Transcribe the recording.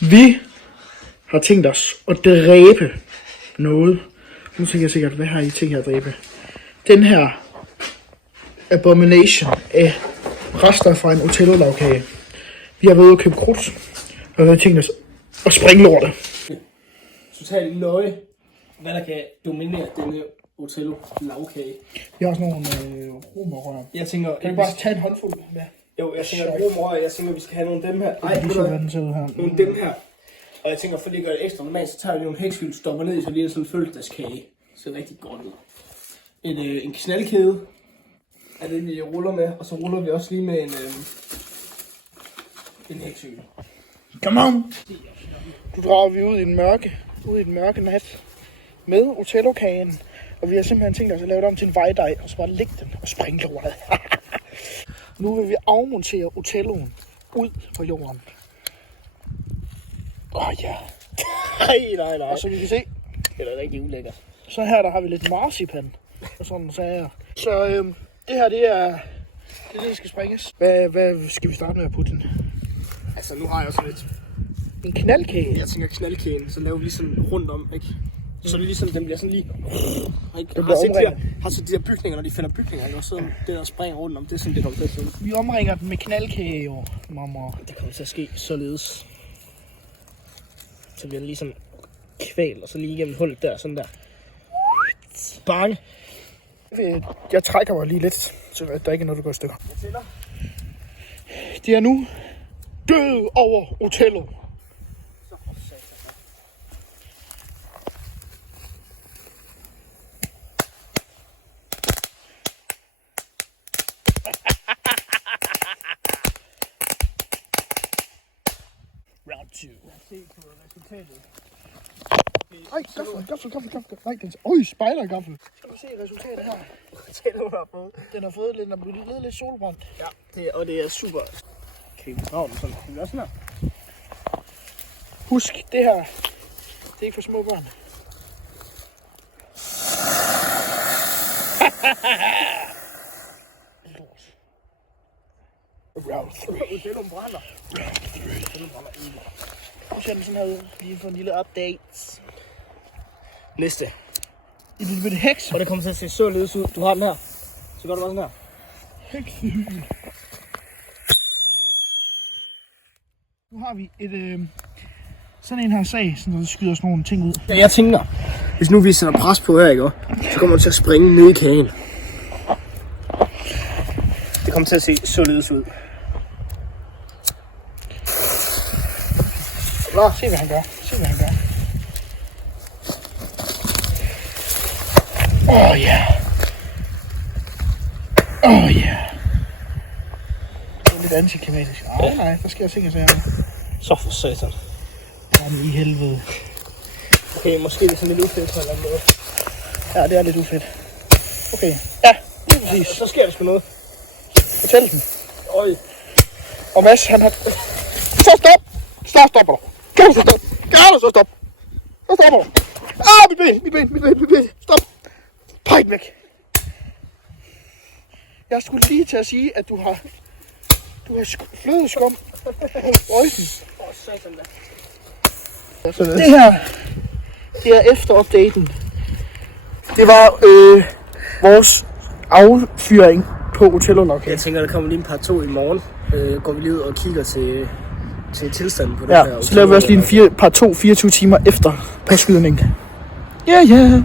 Vi har tænkt os at dræbe noget. Nu tænker jeg sikkert, hvad har I tænkt jer at dræbe? Den her abomination af rester fra en Otello-lavkage. Vi har været ude og købe krudt, og vi har tænkt os at springe lortet. Totalt nøje, hvad der kan dominere denne Otello-lavkage. Vi har også nogle romerrør. Jeg tænker... Kan du bare tage en håndfuld med? Jo, jeg tænker romerrør, jeg tænker, vi skal have nogle af dem her. Ej, du hvordan den ser ud her. Nogle af dem her. Og jeg tænker, for lige at gøre det ekstra normalt, så tager vi nogle hækskyld, stopper ned i, så det er sådan en fødselsdagskage. Det ser rigtig godt ud. En knaldkæde er det, vi ruller med, og så ruller vi også lige med en hækskyld. Come on! Nu drager vi ud i den mørke nat med Otello-kagen. Og vi har simpelthen tænkt os at lave det om til en vejdej, og så bare lægge den og springe lortet. Nu vil vi afmontere Otelloen ud på jorden. Ja. Nej. Og så vi kan se, Det er rigtig ulækkert. så her der har vi lidt marcipan og sådan sager. Så det her det er det, der skal springes. Hvad skal vi starte med at putte den? Altså, nu har jeg også lidt... En knaldkage. Jeg tænker knaldkæden, så laver vi lige sådan rundt om, ikke? Så det er ligesom, den bliver sådan lige... Har så de der bygninger, når de finder bygninger, ikke? Og så det der springer rundt om, det er sådan, det kommer til at se. Vi omringer den med knaldkage, jo, mamma. Det kommer til at ske således. Så bliver den ligesom kvæl, og så lige igennem hullet der, sådan der. Bange. Jeg trækker mig lige lidt, så der ikke er noget, der går i stykker. De er nu døde over Otello. Round 2. Lad os se på resultatet. Ej, gaffel. Nej, den øj, spejdergaffel. Skal vi se resultatet her? Den har fået lidt, den er blevet lidt solbrændt. Ja, det er super. Kan vi drage den sådan? Kan vi også sådan her? Husk, det her, det er ikke for små børn. Lort. Round 3. Otelloen brænder. Nu ser den sådan her ud. Lige få en lille update. Næste. En lille bitte heks. Og det kommer til at se således ud. Du har den her. Så gør du bare sådan her. Heksehyl. Nu har vi et sådan en her sag, sådan der skyder sådan nogle ting ud. Ja, jeg tænker, hvis nu vi sætter pres på her, ikke? Så kommer den til at springe ned i kagen. Det kommer til at se således ud. Se hvad han gør. Oh yeah. Det er lidt antiklimatisk. Nej, der sker ting og sager. Så for satan. Jamen i helvede. Okay, måske det er sådan lidt ufedt på en eller anden måde. Ja, det er lidt ufedt. Okay, ja, lige præcis. Så sker der sgu noget. Fortæl den. Øj. Og Mads, han har... Stop! Kan du så stop? Så stopper du. Mit ben. Stop. Peg den væk. Jeg skulle lige til at sige, at du har flødeskum på røjsen. Satan da. Det her, det er efter updaten. Det var vores affyring på Otello-lavkagen. Jeg tænker, der kommer lige en par 2 i morgen. Går vi lige ud og kigger til tilstanden på det her. Ja, så laver vi også lige en part 2 24 timer efter påskydning. Ja.